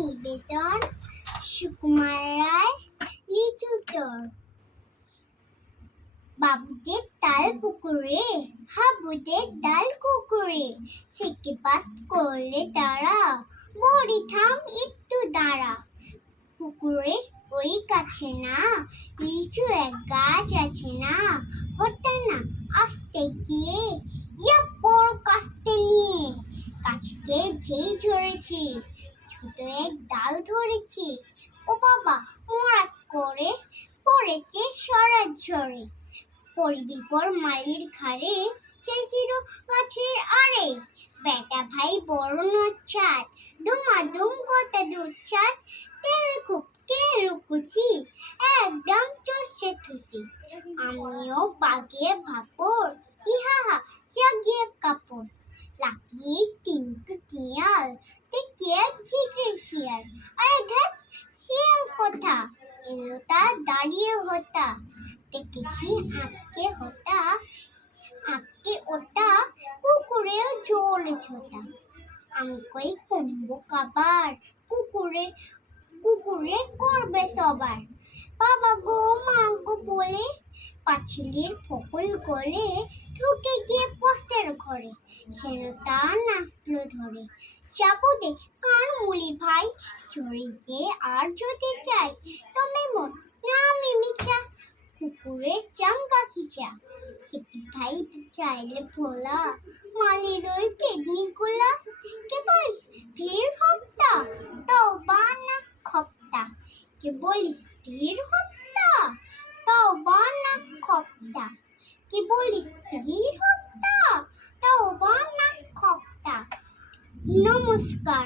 নিবেদন সুকুমার রায় লিচু চোর। বাবুদের তাল পুকুরে, হাবুদের ডাল কুকুরে, সিকে পাস করলে তারা, বড়ি থাম একটু দাঁড়া। পুকুরের ওই কাছে না লিচু এক গাছ আছে না, হঠাৎ না আসতে গিয়ে ইয়াপ্পর কাস্তে নিয়ে গাছকে যেই ধরেছি, ছোট এক ডাল ধরেছি, ও বাবা মরাত করে পড়েছে সরাত ঝরে। পরিবিপর মালির ঘাড়ে চেয়েছিল গাছের আড়ে, বেটা ভাই বড় নচ্ছাদ, ধুমাধুম কথা দুচ্ছাদ, তেল খুব কে লুকুছি, একদম চষে থুসি। আমিও বাগিয়ে ভাপড়, ইহা জাগিয়ে কাপড়, লাগিয়ে টিন্টু টিয়াল, দেখিয়ে ভিগড়ে শিয়াল। আরে ধ্যাৎ, শিয়াল কোথা, এলো তা দাঁড়িয়ে হতা, দেখেছি আটকে ওটা কুকুরেও জোরে ছোটা। আমি কই কমবো কাবার, কুকুরে করবে সবার। বাবা গো মা গো বলে পাঁচিলের ফকল গলে ঢুকে গিয়ে পোস্টের ঘরে, সেন তা নাচলো ধরে। যাবো দে কান মুলি ভাই, চড়িতে আর যদি চাই, তবে মন না আমি মিছা, কুকুরের চাঙ্গা খিচা। সিটি ভাই চাইলে ভোলা, মালির ওই পেদনি গুলা, কে বলিস ভিড় হপ্তা, তওবা না খপ্তা, কে বলিস ভিড় হপ্তা, তওবা না খপ্তা, কে বলিস ভিড় হপ্তা, তওবা না খপ্তা। নমস্কার।